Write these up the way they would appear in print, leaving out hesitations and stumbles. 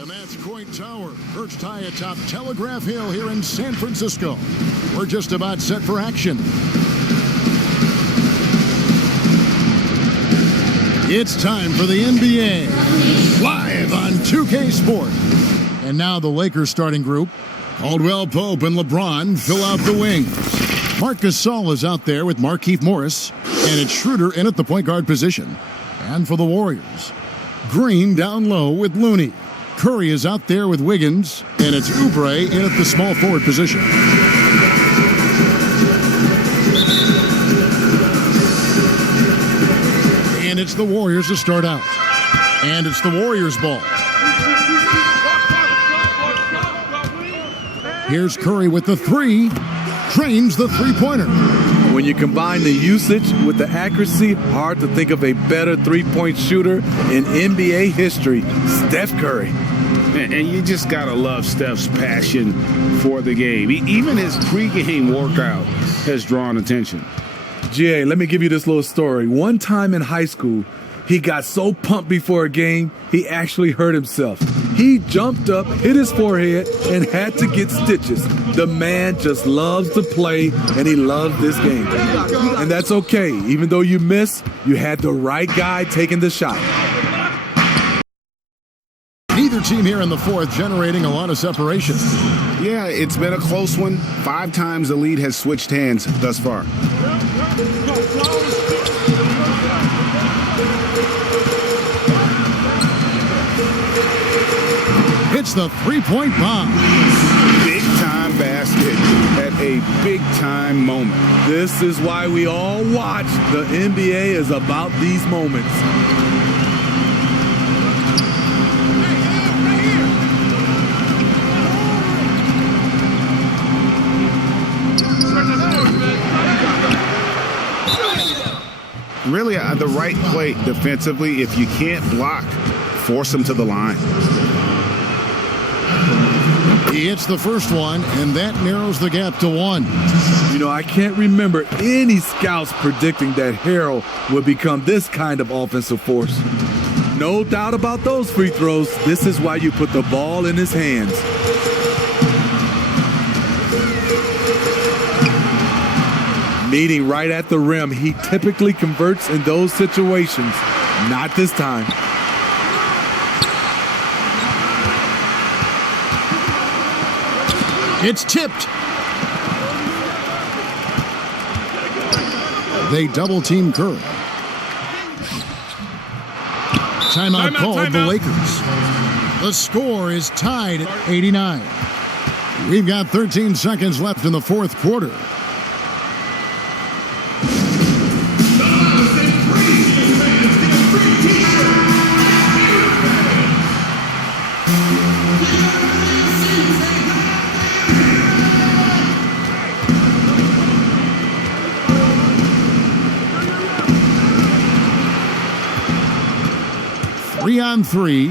And that's Coit Tower, perched high atop Telegraph Hill here in San Francisco. We're just about set for action. It's time for the NBA, live on 2K Sport. And now the Lakers starting group. Caldwell Pope and LeBron fill out the wings. Marc Gasol is out there with Markieff Morris, and it's Schroeder in at the point guard position. And for the Warriors, Green down low with Looney. Curry is out there with Wiggins, and it's Oubre in at the small forward position. And it's the Warriors to start out. And it's the Warriors' ball. Here's Curry with the three. Drains the three-pointer. When you combine the usage with the accuracy, hard to think of a better three-point shooter in NBA history, Steph Curry. And you just got to love Steph's passion for the game. Even his pregame workout has drawn attention. GA, let me give you this little story. One time in high school, he got so pumped before a game, he actually hurt himself. He jumped up, hit his forehead, and had to get stitches. The man just loves to play, and he loves this game. And that's okay. Even though you miss, you had the right guy taking the shot. Neither team here in the fourth generating a lot of separation. Yeah, it's been a close one. 5 times the lead has switched hands thus far. It's the three-point bomb. Big-time basket at a big-time moment. This is why we all watch. The NBA is about these moments. Really, the right play defensively. If you can't block, force them to the line. He hits the first one, and that narrows the gap to 1. You know, I can't remember any scouts predicting that Harrell would become this kind of offensive force. No doubt about those free throws. This is why you put the ball in his hands. Meeting right at the rim, he typically converts in those situations. Not this time. It's tipped. They double-team Curry. Timeout called the Lakers. The score is tied at 89. We've got 13 seconds left in the fourth quarter. On 3,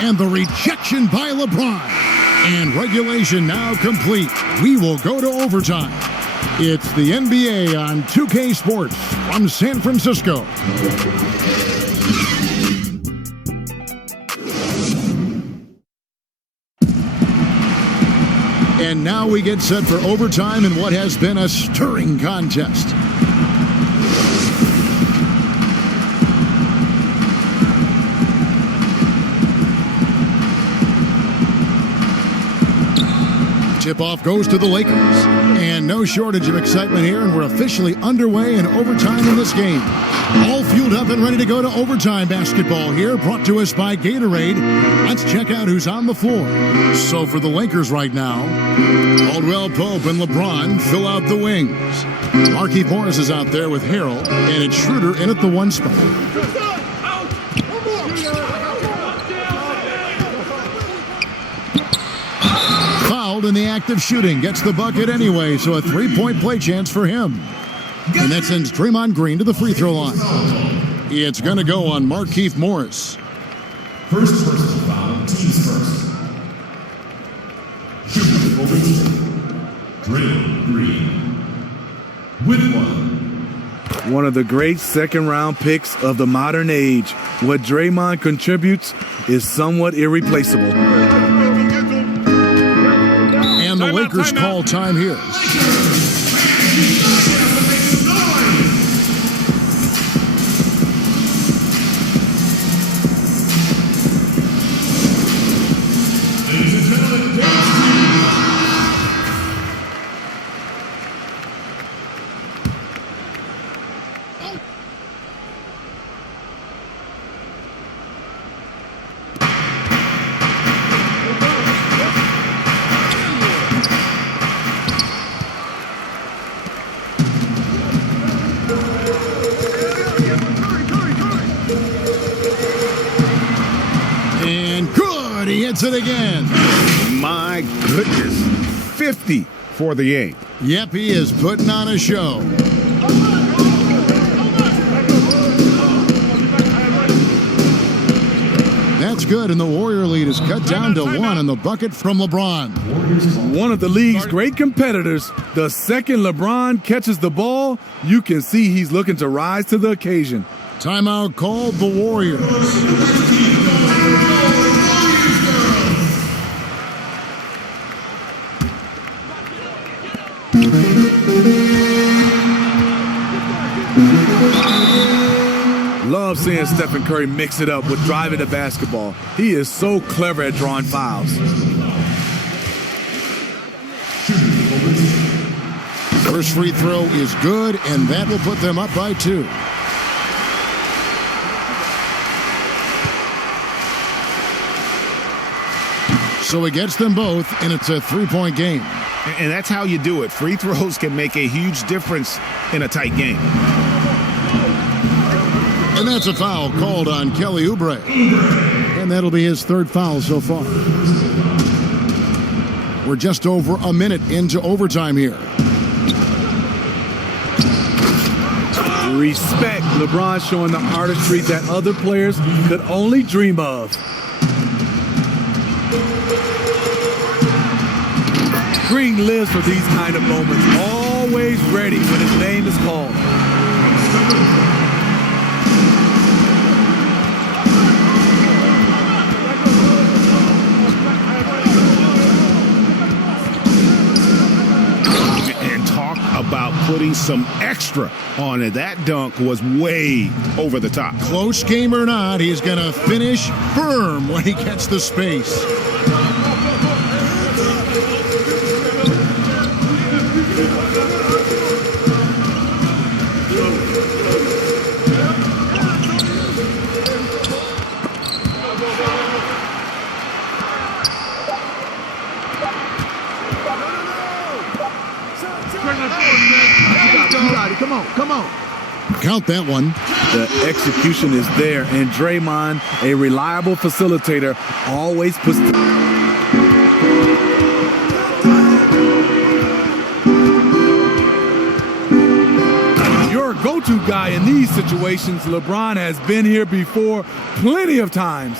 and the rejection by LeBron, and regulation now complete. We will go to overtime. It's the NBA on 2K Sports from San Francisco. And now we get set for overtime in what has been a stirring contest. Tip-off goes to the Lakers. And no shortage of excitement here, and we're officially underway in overtime in this game. All fueled up and ready to go to overtime basketball here, brought to us by Gatorade. Let's check out who's on the floor. So for the Lakers right now, Caldwell Pope and LeBron fill out the wings. Markieff Morris is out there with Harrell, and it's Schroeder in at the 1 spot. In the act of shooting, gets the bucket anyway, so a 3-point play chance for him. And that sends Draymond Green to the free throw line. It's going to go on Markieff Morris. First personal foul, teams first. Shooting over Draymond Green with 1. One of the great second-round picks of the modern age. What Draymond contributes is somewhat irreplaceable. And the Lakers call time here. He hits it again. My goodness. 50 for the game. Yep, he is putting on a show. That's good, and the Warrior lead is cut down to 1 on the bucket from LeBron. One of the league's great competitors. The second LeBron catches the ball, you can see he's looking to rise to the occasion. Timeout called the Warriors. Love seeing Stephen Curry mix it up with driving the basketball. He is so clever at drawing fouls. First free throw is good, and that will put them up by 2. So he gets them both, and it's a 3-point game. And that's how you do it. Free throws can make a huge difference in a tight game. And that's a foul called on Kelly Oubre. And that'll be his 3rd foul so far. We're just over a minute into overtime here. Respect. LeBron showing the artistry that other players could only dream of. Green lives for these kind of moments, always ready when his name is called. And talk about putting some extra on it. That dunk was way over the top. Close game or not, he's going to finish firm when he gets the space. Come on. Count that one. The execution is there, and Draymond, a reliable facilitator, always puts the... Your go-to guy in these situations. LeBron has been here before plenty of times.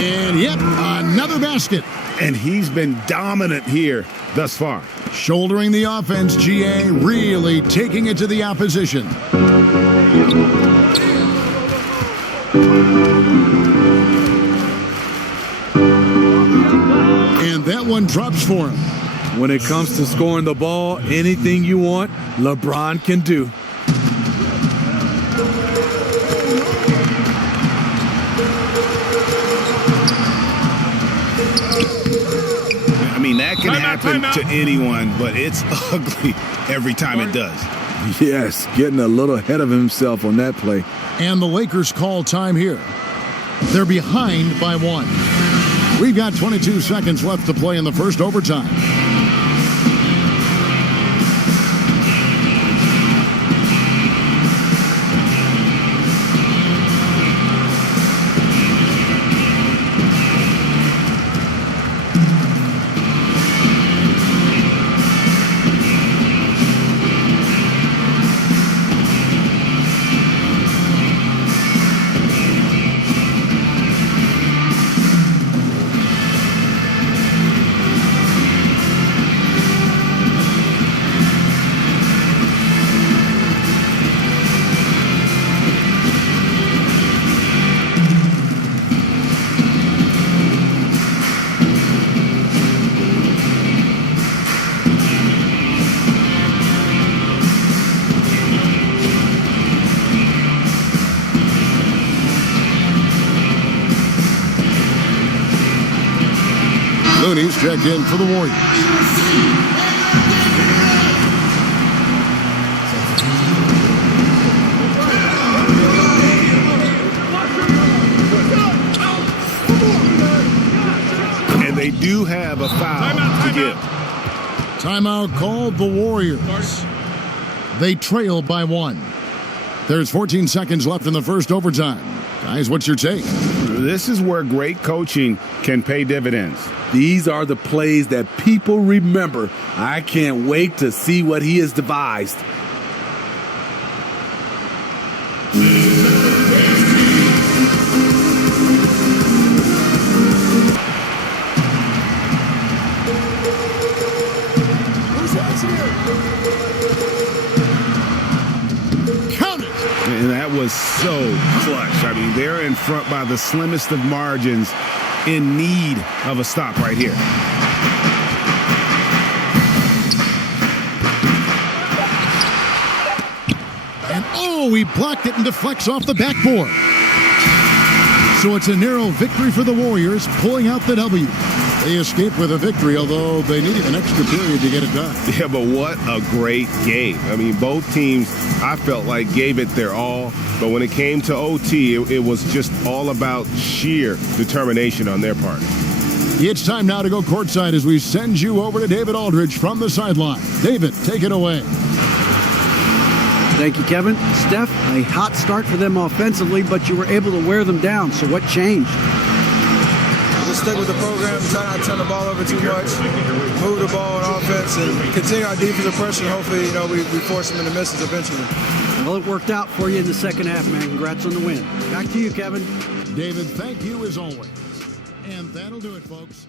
And yep, another basket. And he's been dominant here thus far. Shouldering the offense, GA really taking it to the opposition. And that one drops for him. When it comes to scoring the ball, anything you want, LeBron can do. I mean, that can happen to anyone, but it's ugly every time it does. Yes, getting a little ahead of himself on that play. And the Lakers call time here. They're behind by 1. We've got 22 seconds left to play in the first overtime. Looney's checked in for the Warriors. And they do have a foul to give. Timeout called the Warriors. They trail by 1. There's 14 seconds left in the first overtime. Guys, what's your take? This is where great coaching can pay dividends. These are the plays that people remember. I can't wait to see what he has devised. And that was so clutch. I mean, they're in front by the slimmest of margins, in need of a stop right here. And oh, he blocked it and deflects off the backboard. So it's a narrow victory for the Warriors, pulling out the W. They escaped with a victory, although they needed an extra period to get it done. Yeah, but what a great game. I mean, both teams, I felt like, gave it their all. But when it came to OT, it was just all about sheer determination on their part. It's time now to go courtside as we send you over to David Aldridge from the sideline. David, take it away. Thank you, Kevin. Steph, a hot start for them offensively, but you were able to wear them down. So what changed? Just stick with the program, try not to turn the ball over too much, move the ball on offense, and continue our defensive pressure. And hopefully, we force them into misses eventually. Well, it worked out for you in the second half, man. Congrats on the win. Back to you, Kevin. David, thank you as always. And that'll do it, folks.